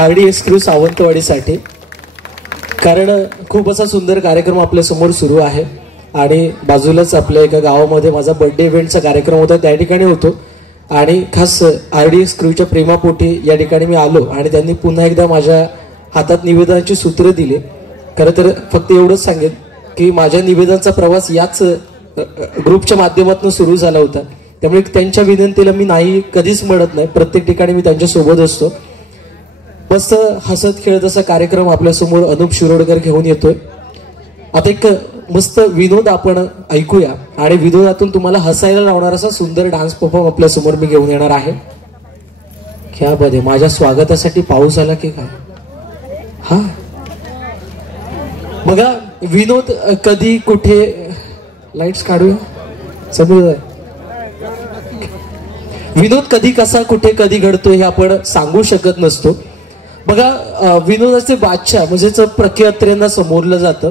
RDX crew सावंतवाडीसाठी, कारण खूप असा सुंदर कार्यक्रम आपल्या समोर सुरू आहे आणि बाजूलाच आपल्या एका गावामध्ये माझा बर्थडे इव्हेंटचा कार्यक्रम होता, त्या ठिकाणी होतो आणि खास RDX क्रूच्या प्रेमापोटी या ठिकाणी मी आलो आणि त्यांनी पुन्हा एकदा माझ्या हातात निवेदनाची सूत्र दिली. खरं तर फक्त एवढंच सांगेन की माझ्या निवेदनाचा प्रवास याच ग्रुपच्या माध्यमातून सुरू झाला होता, त्यामुळे त्यांच्या विनंतीला मी नाही कधीच म्हणत नाही. प्रत्येक ठिकाणी मी त्यांच्या सोबत असतो. मस्त हसत खेळत असा कार्यक्रम आपल्यासमोर अनुप शिरोडकर घेऊन येतोय. आता एक मस्त विनोद आपण ऐकूया आणि विनोदातून तुम्हाला हसायला लावणार असा सुंदर डान्स परफॉर्म आपल्यासमोर मी घेऊन येणार आहे. क्या बदे, माझ्या स्वागतासाठी पाऊस आला की काय? हा बघा, विनोद कधी कुठे, लाईट्स काढूया समजूया, विनोद कधी कसा कुठे कधी घडतो हे आपण सांगू शकत नसतो. बघा, विनोदाचे बादशाह म्हणजेच प्रके अत्रेंना समोरलं जातं.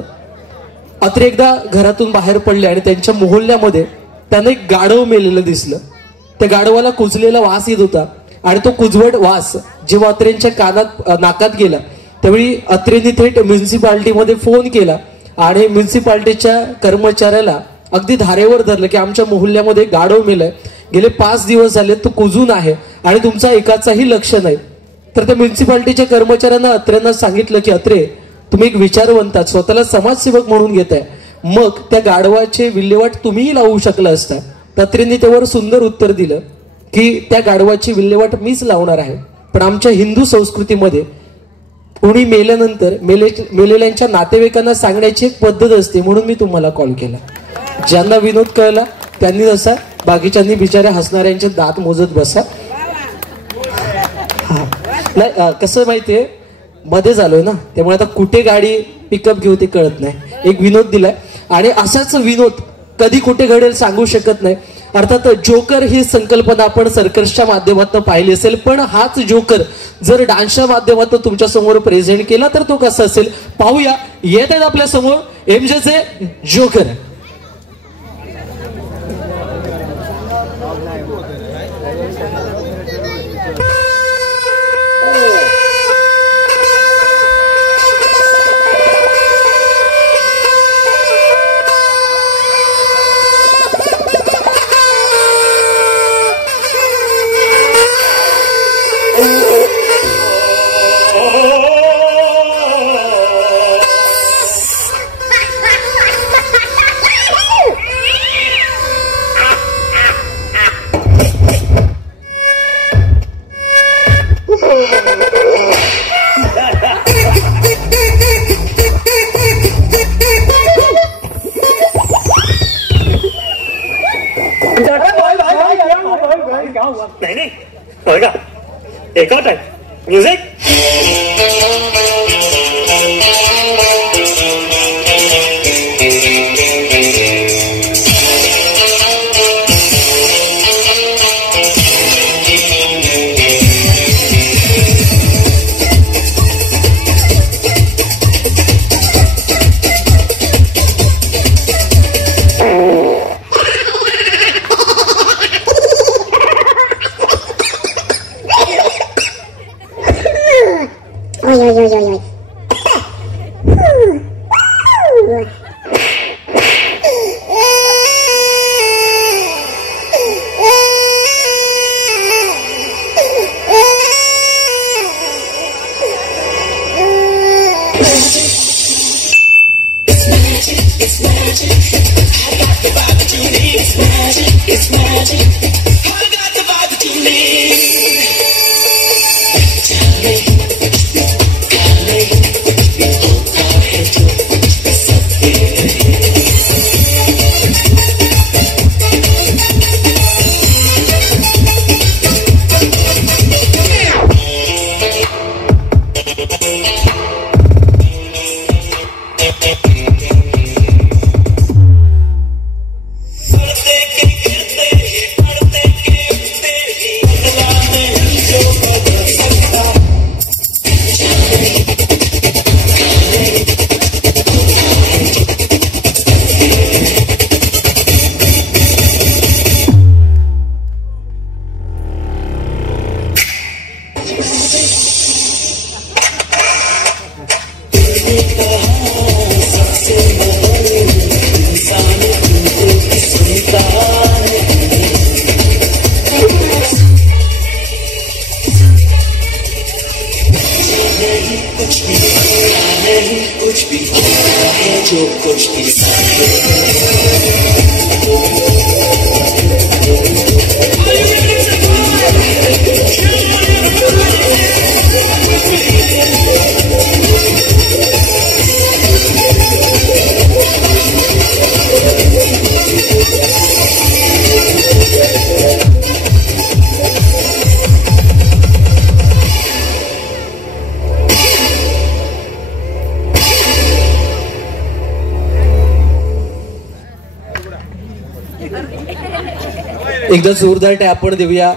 अत्रे एकदा घरातून बाहेर पडले आणि त्यांच्या मोहल्ल्यामध्ये त्यांना एक गाढव मेलेलं दिसलं. त्या गाढवाला कुजलेला वास येत होता आणि तो कुजवट वास जेव्हा अत्रेंच्या नाकात गेला त्यावेळी अत्रेंनी थेट म्युन्सिपाल्टीमध्ये फोन केला आणि म्युन्सिपाल्टीच्या कर्मचाऱ्याला अगदी धारेवर धरलं की आमच्या मोहल्ल्यामध्ये गाढव मेलंय, गेले 5 दिवस झाले, तो कुजून आहे आणि तुमचा एकाचाही लक्ष नाही. तर त्या म्युन्सिपाल्टीच्या कर्मचाऱ्यांना अत्रेंना सांगितलं की अत्रे, तुम्ही एक विचारवंतात, स्वतःला समाजसेवक म्हणून घेताय, मग त्या गाढवाचे विल्हेवाट तुम्हीही लावू शकला असता. अत्रेंनी त्यावर सुंदर उत्तर दिलं की त्या गाढवाची विल्हेवाट मीच लावणार आहे, पण आमच्या हिंदू संस्कृतीमध्ये कोणी मेल्यानंतर मेलेल्यांच्या नातेवाईकांना सांगण्याची एक पद्धत असते, म्हणून मी तुम्हाला कॉल केला. ज्यांना विनोद कळला त्यांनी जसा, बाकीच्यांनी बिचाऱ्या हसणाऱ्यांचे दात मोजत बसा. नाही, कसं माहितीये, मध्ये झालोय ना, त्यामुळे आता कुठे गाडी पिकअप घेऊ ते कळत नाही. एक विनोद दिलाय आणि असाच विनोद कधी कुठे घडेल सांगू शकत नाही. अर्थात जोकर ही संकल्पना आपण सर्कसच्या माध्यमातून पाहिली असेल, पण हाच जोकर जर डान्सच्या माध्यमातून तुमच्या समोर प्रेझेंट केला तर तो कसा असेल पाहूया. येत आहेत आपल्या समोर एमजेचे जोकर. नहीं होगा, एक और टाइम म्यूजिक. कुछ भी नहीं, कुछ भी है जो कुछ भी एकदा जोरदार टाळ्या आपण देऊया